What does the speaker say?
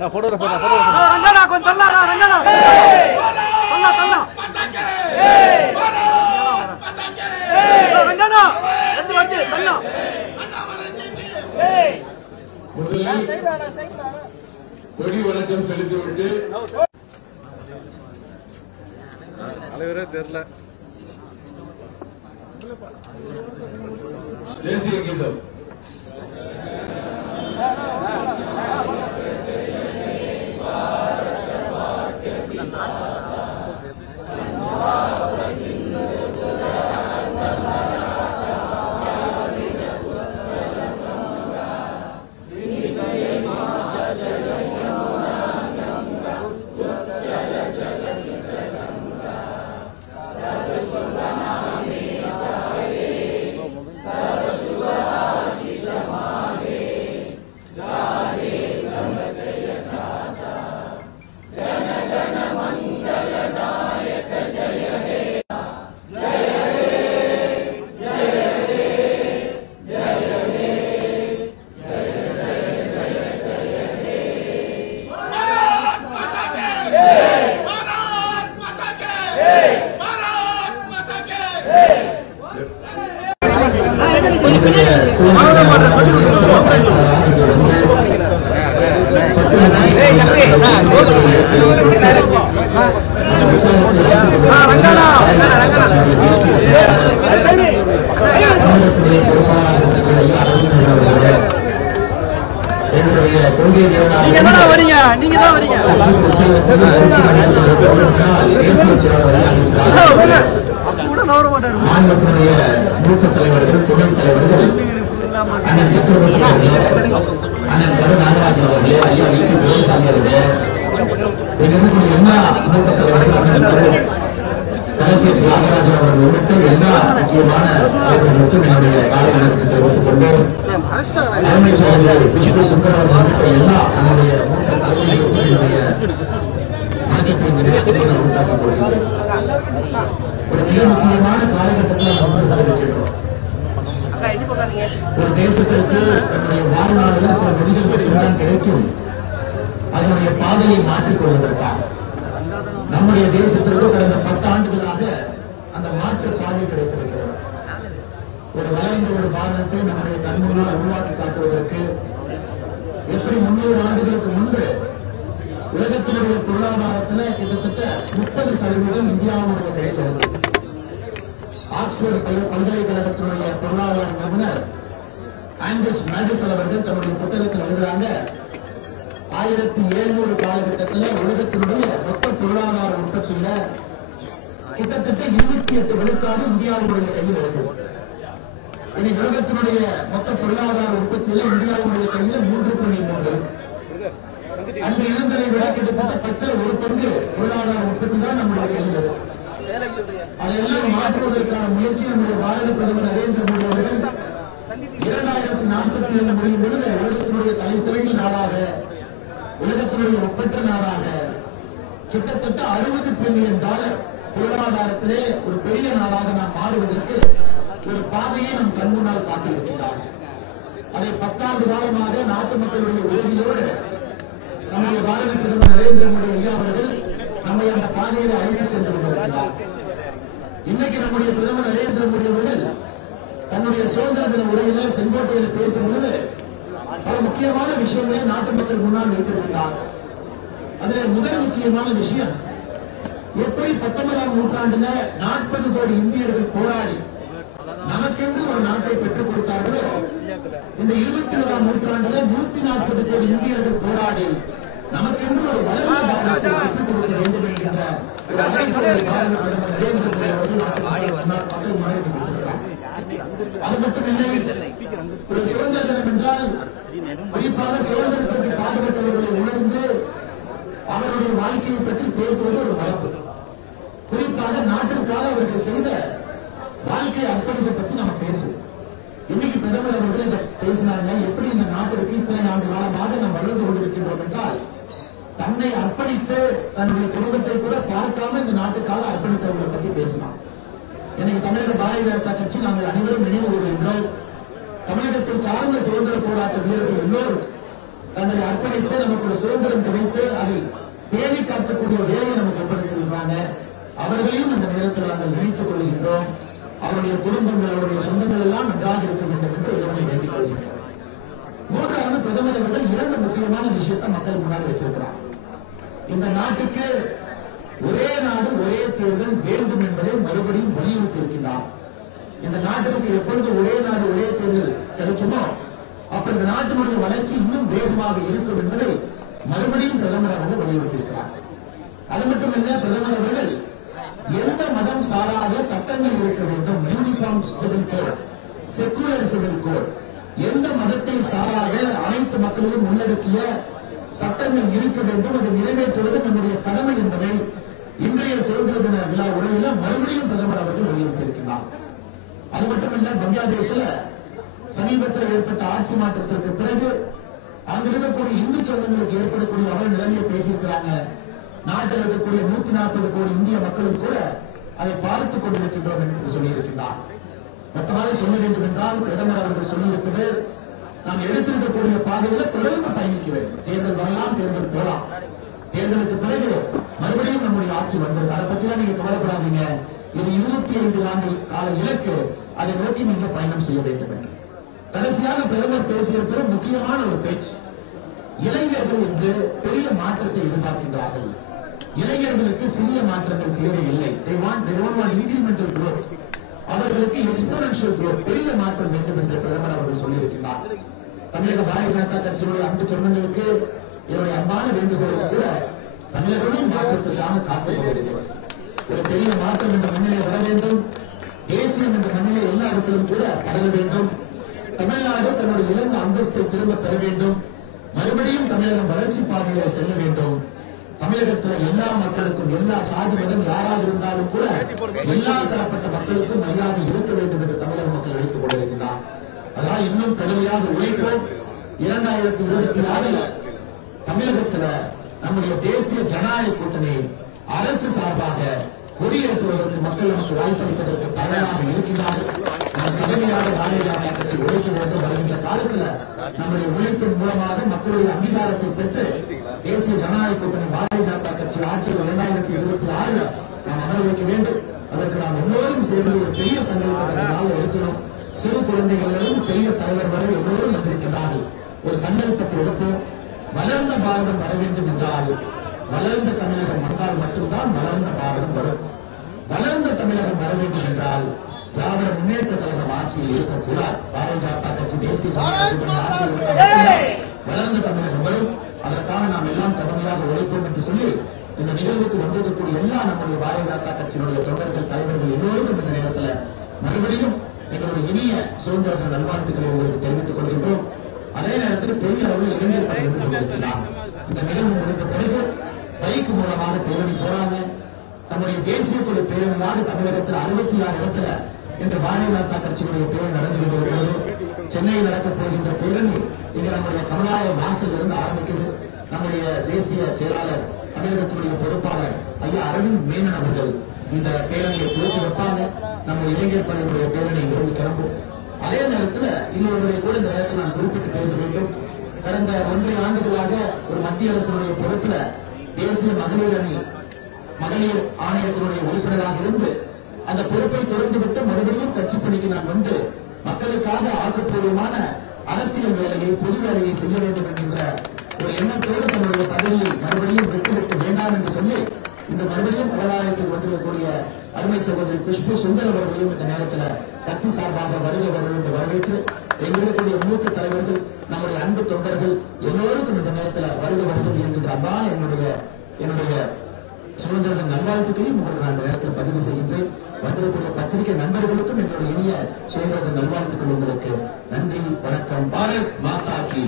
நான் போட்டோகிராஃபர் ரங்கனா கொஞ்சம் தள்ளடா ரங்கனா தள்ளா தள்ளா ரங்கனா வந்து வந்து தள்ளா கொடி வணக்கம் செலுத்திவிட்டு தலைவரே தெரியல தேசிய கீதம் மாநிலத்தினுடைய மூத்த தலைவர்கள் துணைத் தலைவர்கள் அண்ணன் சக்கரவர்த்தி அவர்களே, அண்ணன் கரு நாகராஜன் அவர்களே, ஐயா வி பி துரைசாமி அவர்களே, இருக்கக்கூடிய எல்லா மூத்த தலைவர்கள் அண்ணன் கலைஞர் தியாகராஜன் அவர்கள் உள்ளிட்ட எல்லா முக்கியமான தலைவர்களுக்கும் என்னுடைய காலை வணக்கத்தை தெரிவித்துக் கொண்டு தலைமைச் செயலர் விஷ்ணு சுந்தரவர்கள் உள்ளிட்ட எல்லா நம்முடைய மூத்த தலைவர்களுக்கும் என்னுடைய வணக்கத்தை நிறைவேற்றி உண்டாக்கிக் கொள்கிறேன். ஒரு மிக முக்கியமான காலகட்டத்தில் இருக்கிறோம். ஒரு தேசத்திற்கு தன்னுடைய வாழ்நாளில் சில நொடிகள் மட்டும்தான் கிடைக்கும். அதனுடைய பாதையை மாற்றிக் கொள்வதற்காக நம்முடைய தேசத்திற்கு கடந்த 10 ஆண்டுகளாக அந்த மாற்று பாதை கிடைத்திருக்கிறது. ஒரு வளர்ந்த ஒரு பாரதத்தை நம்முடைய கண் முன்னால் உருவாக்கி காட்டுவதற்கு எப்படி 300 ஆண்டுகளுக்கு முன்பு உலகத்தினுடைய பொருளாதாரத்தில் கிட்டத்தட்ட 30% இந்தியாவுடைய கையில் இருந்தது. ஆக்ஸ்போர்ட் பல்கலைக்கழகத்தினுடைய பொருளாதார நிபுணர் ஆங்கஸ் மேடிசன் அவர்கள் தன்னுடைய புத்தகத்தில் எழுதுறாங்க, 1700 காலகட்டத்தில் உலகத்தினுடைய மொத்த பொருளாதார உற்பத்தியில கிட்டத்தட்ட 28 விழுக்காடு இந்தியாவுடைய கையில் இருந்தது. இனி உலகத்தினுடைய மொத்த பொருளாதார உற்பத்தியில இந்தியாவுடைய கையில 3.3 இருக்கு. அன்று இருந்ததை விட கிட்டத்தட்ட 10 ஒரு பங்கு பொருளாதார உற்பத்தி தான் நம்முடைய கையில் இருக்கு. அதையெல்லாம் மாற்றுவதற்கான முயற்சி நம்முடைய பாரத பிரதமர் நரேந்திர மோடி அவர்கள் 2047 முடியும் பொழுது உலகத்தினுடைய தலை சிறந்த நாடாக, உலகத்தினுடைய ஒப்பற்ற நாடாக கிட்டத்தட்ட $60 பில்லியன் பொருளாதாரத்திலே ஒரு பெரிய நாடாக நாம் மாறுவதற்கு ஒரு பாதையை நம் கண் முன்னால் காட்டியிருக்கிறார். அதை 10 ஆண்டு காலமாக நாட்டு மக்களுடைய உதவியோடு நம்முடைய பாரத பிரதமர் நரேந்திர மோடி ஐயா அவர்கள் நம்மை அந்த பாதையில் அழைத்துச் சென்று கொண்டிருக்கிறார். இன்னைக்கு நம்முடைய பிரதமர் நரேந்திர மோடி அவர்கள் தன்னுடைய சுதந்திர தின உரையில செங்கோட்டையில் பேசும் பொழுது பல முக்கியமான விஷயங்களை நாட்டு மக்கள் முன்னால் வைத்திருக்கிறார். அதுல முதல் முக்கியமான விஷயம், எப்படி 19ஆம் நூற்றாண்டுல 40 கோடி இந்தியர்கள் போராடி நமக்கென்று ஒரு நாட்டை பெற்றுக் கொடுத்தார்களோ, இந்த 21ஆம் நூற்றாண்டுல 140 கோடி இந்தியர்கள் போராடி நமக்கென்று ஒரு வளர்ந்த பாரதத்தை பெற்றுக் கொடுக்க வேண்டும் என்கின்ற ஒரு அழைப்பை பாரத பிரதமர் நரேந்திர மோடி அவர்கள் மக்கள் முன்னாடி வைத்திருக்கிறார். அது மட்டுமில்லை, ஒரு சுதந்திர தினம் என்றால் குறிப்பாக சுதந்திரத்திற்கு பாடுபட்டவர்களை உணர்ந்து அவருடைய வாழ்க்கையை பற்றி பேசுவது ஒரு மரபு. குறிப்பாக நாட்டிற்காக அவர்கள் செய்த வாழ்க்கை அர்ப்பணிப்பை பற்றி நம்ம பேசுவோம். இன்னைக்கு பிரதமர் அவர்கள் இதை பேசினாங்க. எப்படி இந்த நாட்டிற்கு இத்தனை ஆண்டு காலமாக நாம் வளர்ந்து கொண்டிருக்கின்றோம் என்றால், தன்னை அர்ப்பணித்து தன்னுடைய குடும்பத்தை கூட பார்க்காம இந்த நாட்டுக்காக அர்ப்பணித்தவர்களை பற்றி பேசினார். இன்னைக்கு தமிழக பாரதிய ஜனதா கட்சி நாங்கள் அனைவரும் நினைவு கூறுகின்றோம். தமிழகத்தை சார்ந்த சுதந்திர போராட்ட வீரர்கள் எல்லோரும் தங்களை அர்ப்பணித்து நமக்கு ஒரு சுதந்திரம் கிடைத்து அதை பேணி காக்கக்கூடிய வேலையை நமக்கு ஒப்படைத்திருக்கிறாங்க. அவர்களையும் இந்த நேரத்தில் நாங்கள் நினைத்துக் கொள்கின்றோம். அவருடைய குடும்பங்கள், அவருடைய சொந்தங்கள் எல்லாம் நன்றாக இருக்க வேண்டும் என்று இறைவனை வேண்டிக் கொள்கின்றோம். மூன்றாவது, பிரதமர் அவர்கள் இரண்டு முக்கியமான விஷயத்தை மக்கள் முன்னாடி வச்சிருக்கிறார். இந்த நாட்டுக்கு ஒரே நாடு ஒரே தேர்தல் வேண்டும் என்பதை மறுபடியும் வலியுறுத்தி இருக்கின்றார். இந்த நாட்டிற்கு எப்பொழுது ஒரே நாடு ஒரே தேர்தல் கிடைக்குமோ அப்ப இந்த நாட்டினுடைய வளர்ச்சி இன்னும் வேகமாக இருக்கும் என்பதை மறுபடியும் பிரதமர் அவர்கள் வலியுறுத்தியிருக்கிறார். அது மட்டுமல்ல, பிரதமர் அவர்கள் எந்த மதம் சாராத சட்டங்கள் இருக்க வேண்டும், uniform civil code, secular civil code, எந்த மதத்தை சாராத அனைத்து மக்களையும் உள்ளடக்கிய சட்டங்கள் இருக்க வேண்டும், அதை நிறைவேற்றுவது நம்முடைய கடமை என்பதை இன்றைய சுதந்திர தின விழா உரையில மறுபடியும் பிரதமர் அவர்கள் வலியுறுத்தியிருக்கிறார். அது மட்டுமல்ல, பங்களாதேஷில் சமீபத்தில் ஏற்பட்ட ஆட்சி மாற்றத்திற்கு பிறகு அங்கு இருக்கக்கூடிய இந்து சொந்தங்களுக்கு ஏற்படக்கூடிய அவல நிலைமையை பேசியிருக்கிறாங்க. நாட்டில் இருக்கக்கூடிய 140 கோடி இந்திய மக்களும் கூட அதை பார்த்துக் கொண்டிருக்கின்றோம் என்று சொல்லியிருக்கிறார். மொத்தமாக சொல்ல வேண்டும் என்றால் பிரதமர் அவர்கள் சொல்லியிருப்பது, நாம் எடுத்திருக்கக்கூடிய பாதையில தொடர்ந்து பயணிக்க வேண்டும். தேர்தல் வரலாம், தேர்தல் போலாம். தேர்தலுக்கு பிறகு மறுபடியும் நம்முடைய ஆட்சி வந்திருக்கு. அதை பற்றிலாம் நீங்க கவலைப்படாதீங்க. இது 25 ஆண்டு கால இலக்கு. அதை நோக்கி நீங்க பயணம் செய்ய வேண்டும் என்று கடைசியாக பிரதமர் பேசியிருக்கிற முக்கியமான ஒரு பேச்சு. இளைஞர்கள் என்று பெரிய மாற்றத்தை எதிர்பார்க்கின்றார்கள். இளைஞர்களுக்கு சிறிய மாற்றங்கள் தேவையில்லை. Incremental growth. அவர்களுக்கு எக்ஸ்போனன்ஷியல் growth, பெரிய மாற்றம் வேண்டும் என்று பிரதமர் அவர்கள் சொல்லியிருக்கிறார். தமிழக பாரதிய ஜனதா கட்சியுடைய அன்பு சொந்தங்களுக்கு என்னுடைய அன்பான வேண்டுகோள் கூட, தமிழகமும் மாற்றத்திற்காக காத்துக் கொண்டிருக்கிறது. ஒரு பெரிய மாற்றம் என்ற மண்ணிலே வர வேண்டும். தேசியம் என்ற மண்ணிலே எல்லா இடத்திலும் கூட வளர வேண்டும். தமிழ்நாடு தன்னுடைய இழந்த அந்தஸ்தை திரும்ப பெற வேண்டும். மறுபடியும் தமிழகம் வளர்ச்சி பாதையில செல்ல வேண்டும். தமிழகத்தில் எல்லா மக்களுக்கும், எல்லா சாதி மதம் யாராக இருந்தாலும் கூட எல்லா தரப்பட்ட மக்களுக்கும் மரியாதை இருக்க வேண்டும் என்று தமிழக மக்கள் எடுத்துக் கொண்டிருக்கிறார். அதான் இன்னும் கடுமையாக உழைப்போம். 2026 தமிழகத்தில் நம்முடைய தேசிய ஜனநாயக கூட்டணி அரசு சார்பாக கொடியேற்றுவதற்கு மக்கள் நமக்கு வாய்ப்பளிப்பதற்கு தயாராக இருக்கின்றார்கள். கடுமையாக பாரதிய ஜனதா கட்சி உழைக்க வேண்டும். வருகின்ற காலத்தில் நம்முடைய உழைப்பின் மூலமாக மக்களுடைய அங்கீகாரத்தை பெற்று தேசிய ஜனநாயக கூட்டணி பாரதிய ஜனதா கட்சி ஆட்சியில் 2026 நாம் அமர வைக்க வேண்டும். அதற்கு நாம் எல்லோரும் சேர்ந்து ஒரு பெரிய சங்கல்பத்தை நாள் எடுக்கிறோம். சிறு குழந்தைகளிலும் பெரிய தலைவர் வரை எல்லோரும் வந்திருக்கிறார்கள். ஒரு சங்கல்பத்தை எடுப்போம். வளர்ந்த பாரதம் வர வேண்டும் என்றால் வளர்ந்த தமிழகம் வந்தால் மட்டும்தான் வளர்ந்த பாரதம் வரும். வளர்ந்த தமிழகம் வர வேண்டும் என்றால் திராவிட முன்னேற்ற கழகம் ஆட்சியில் இருக்கக்கூடாது. பாரதிய ஜனதா கட்சி தேசிய வளர்ந்த தமிழகம் வரும். அதற்காக நாம் எல்லாம் கடுமையாக உழைப்போம் என்று சொல்லி இந்த நிகழ்வுக்கு வந்திருக்கக்கூடிய எல்லா நம்முடைய பாரதிய ஜனதா கட்சியினுடைய தொண்டர்கள், தலைவர்கள் எல்லோருக்கும் இந்த நேரத்தில் மறுபடியும் எங்களுடைய இனிய சுதந்திர நல்வாழ்த்துக்களை உங்களுக்கு தெரிவித்துக் கொள்கின்றோம். அதே நேரத்தில் பெரிய அளவில் இளைஞர் பணி கொண்டிருக்கிறார். இந்த நிகழ்வு முடிந்த பிறகு பைக் மூலமாக பேரணி போறாங்க. நம்முடைய தேசிய கொடி பேரணியாக தமிழகத்தில் 66 இடத்துல இன்று பாரதிய ஜனதா கட்சியினுடைய பேரணி நடந்து கொண்டிருக்கிறது. சென்னையில் நடக்கப் போகின்ற பேரணி இங்கு நம்முடைய கமலாய வாசல் இருந்து ஆரம்பிக்கிறது. நம்முடைய தேசிய செயலாளர், தமிழகத்தினுடைய பொறுப்பாளர் ஐயா அரவிந்த் மேனன் அவர்கள் இந்த பேரணியை துவக்கி வைப்பாங்க. நம்ம இளைஞர் பணியுடைய பேரணி இங்கிருந்து கிளம்பும். அதே நேரத்தில் இன்னொருவரை கூட இந்த நேரத்தில் நான் குறிப்பிட்டு பேச வேண்டும். கடந்த 1.5 ஆண்டுகளாக ஒரு மத்திய அரசுடைய பொறுப்பில் தேசிய மகளிர் ஆணையத்தினுடைய உறுப்பினராக இருந்து அந்த பொறுப்பை தொடர்ந்துவிட்டு மறுபடியும் கட்சி பணிக்கு நான் வந்து மக்களுக்காக ஆக்கப்பூர்வமான அரசியல் வேலையை, பொது வேலையை செய்ய வேண்டும் என்கின்ற ஒரு எண்ணத்தோடு தன்னுடைய பதவியை மறுபடியும் விட்டுவிட்டு வேண்டாம் என்று சொல்லி இந்த மறுபடியும் கலாலயத்தில் வந்திருக்கக்கூடிய அருமை சகோதரி குஷ்பு சுந்தர் அவர்களையும் இந்த நேரத்தில் கட்சி சார்பாக வருகை என்று வரவேற்று எங்களுடைய மூத்த தலைவர்கள், நம்முடைய அன்பு தொண்டர்கள் எல்லோருக்கும் இந்த நேரத்தில் வருகை என்கின்ற அன்பான என்னுடைய சுதந்திர நல்வாழ்த்துக்களையும் உங்களுக்கு நான் இந்த நேரத்தில் பதிவு செய்கின்றேன். வந்திருக்கூடிய பத்திரிகை நண்பர்களுக்கும் என்னுடைய இனிய சுதந்திர நல்வாழ்த்துக்கள் உங்களுக்கு. நன்றி, வணக்கம். பாரத் மாதா கி